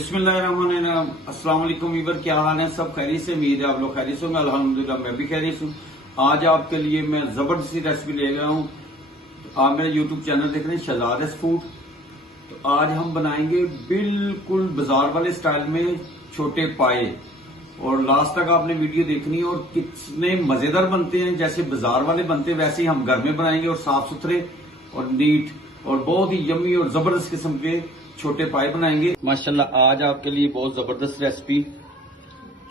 बिस्मिल्लाहिर्रहमानिर्रहीम। अस्सलाम वालेकुम वीवर, क्या हाल है? सब खैरियत से? उम्मीद है आप लोग खैरियत से होंगे। अल्हम्दुलिल्लाह मैं भी खैरियत हूँ। आज आपके लिए मैं जबरदस्त रेसिपी ले गया हूँ। तो आप मेरा यूट्यूब चैनल देख रहे हैं शहजाद फूड। तो आज हम बनाएंगे बिल्कुल बाजार वाले स्टाइल में छोटे पाए, और लास्ट तक आपने वीडियो देखनी है। और कितने मजेदार बनते हैं, जैसे बाजार वाले बनते हैं वैसे ही हम घर में बनाएंगे, और साफ सुथरे और नीट और बहुत ही यम्मी और जबरदस्त किस्म के छोटे पाए बनाएंगे। माशाल्लाह आज आपके लिए बहुत जबरदस्त रेसिपी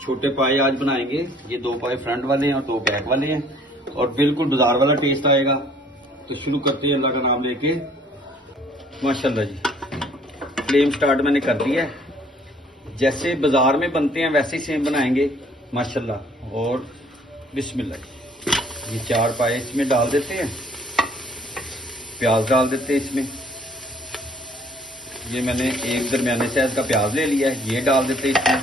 छोटे पाए आज बनाएंगे। ये 2 पाए फ्रंट वाले हैं और 2 बैक वाले हैं, और बिल्कुल बाजार वाला टेस्ट आएगा। तो शुरू करते हैं अल्लाह का नाम लेके। माशाल्लाह जी, फ्लेम स्टार्ट मैंने कर दिया है। जैसे बाजार में बनते हैं वैसे ही सेम बनाएंगे माशाल्लाह। और बिस्मिल्लाह, ये 4 पाए इसमें डाल देते हैं। प्याज डाल देते हैं इसमें। ये मैंने एक दरमियाने साइज का प्याज ले लिया है, ये डाल देते हैं इसमें।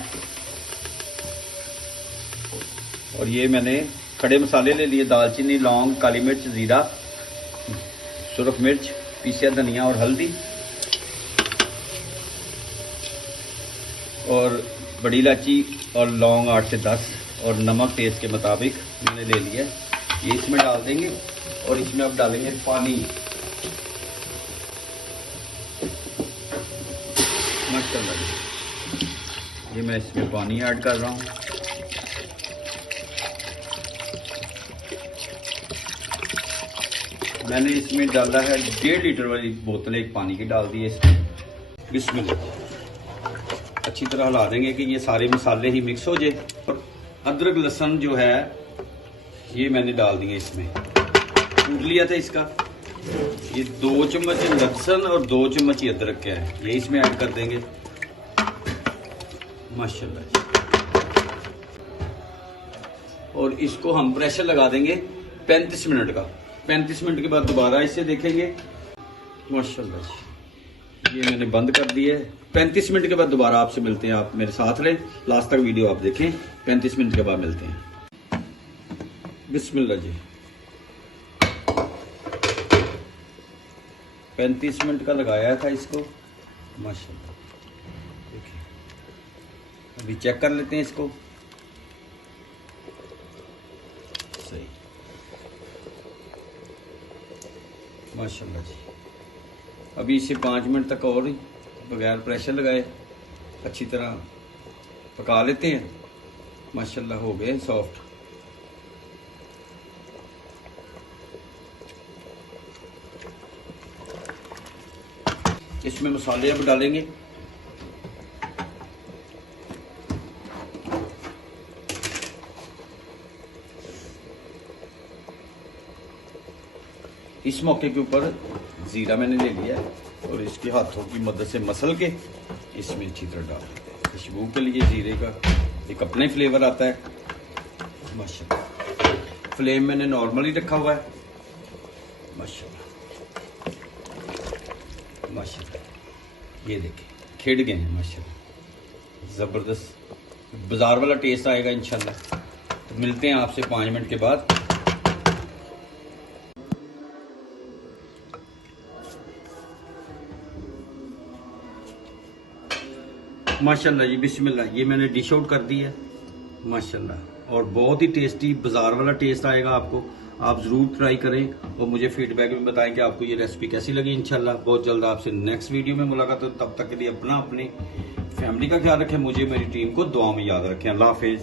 और ये मैंने खड़े मसाले ले लिए, दालचीनी, लौंग, काली मिर्च, जीरा, सुरख मिर्च, पीसा धनिया और हल्दी, और बड़ी इलायची और लौंग 8 से 10, और नमक टेस्ट के मुताबिक मैंने ले लिया है। ये इसमें डाल देंगे, और इसमें अब डालेंगे पानी। माशाल्लाह, ये मैं इसमें पानी ऐड कर रहा हूँ। मैंने इसमें डाला है 1.5 लीटर वाली बोतल एक पानी की डाल दी है इसमें। बिस्मिल्लाह, अच्छी तरह हिला देंगे कि ये सारे मसाले ही मिक्स हो जाए। और अदरक लहसुन जो है ये मैंने डाल दिए इसमें, कूट लिया था इसका। ये 2 चम्मच लहसुन और 2 चम्मच अदरक का है, ये इसमें ऐड कर देंगे। माशाल्लाह, और इसको हम प्रेशर लगा देंगे 35 मिनट का। 35 मिनट के बाद दोबारा इसे देखेंगे। माशाल्लाह, ये मैंने बंद कर दिया है। 35 मिनट के बाद दोबारा आपसे मिलते हैं। आप मेरे साथ रहें, लास्ट तक वीडियो आप देखें। 35 मिनट के बाद मिलते हैं। बिस्मिल्लाह जी, 35 मिनट का लगाया था इसको। माशाल्लाह, देखिए अभी चेक कर लेते हैं इसको। सही, माशाल्लाह जी। अभी इसे 5 मिनट तक और बगैर प्रेशर लगाए अच्छी तरह पका लेते हैं। माशाल्लाह हो गए सॉफ्ट। इसमें मसाले अब डालेंगे। इस मौके के ऊपर जीरा मैंने ले लिया है, और इसके हाथों की मदद से मसल के इसमें अच्छी तरह डाल देते हैं। खुशबू के लिए जीरे का एक अपना ही फ्लेवर आता है। माशाल्लाह, फ्लेम मैंने नॉर्मली रखा हुआ है। माशाल्लाह माशाल्लाह, ये देखिए खिड़ गए हैं माशाल्लाह। ज़बरदस्त बाजार वाला टेस्ट आएगा इंशाल्लाह। तो मिलते हैं आपसे 5 मिनट के बाद। माशाल्लाह जी, बिस्मिल्लाह, ये मैंने डिश आउट कर दी है माशाल्लाह। और बहुत ही टेस्टी बाजार वाला टेस्ट आएगा आपको। आप जरूर ट्राई करें और मुझे फीडबैक में बताएं कि आपको ये रेसिपी कैसी लगी। इंशाल्लाह बहुत जल्द आपसे नेक्स्ट वीडियो में मुलाकात हो। तब तक के लिए अपनी फैमिली का ख्याल रखें, मुझे मेरी टीम को दुआ में याद रखें। अल्लाह हाफिज।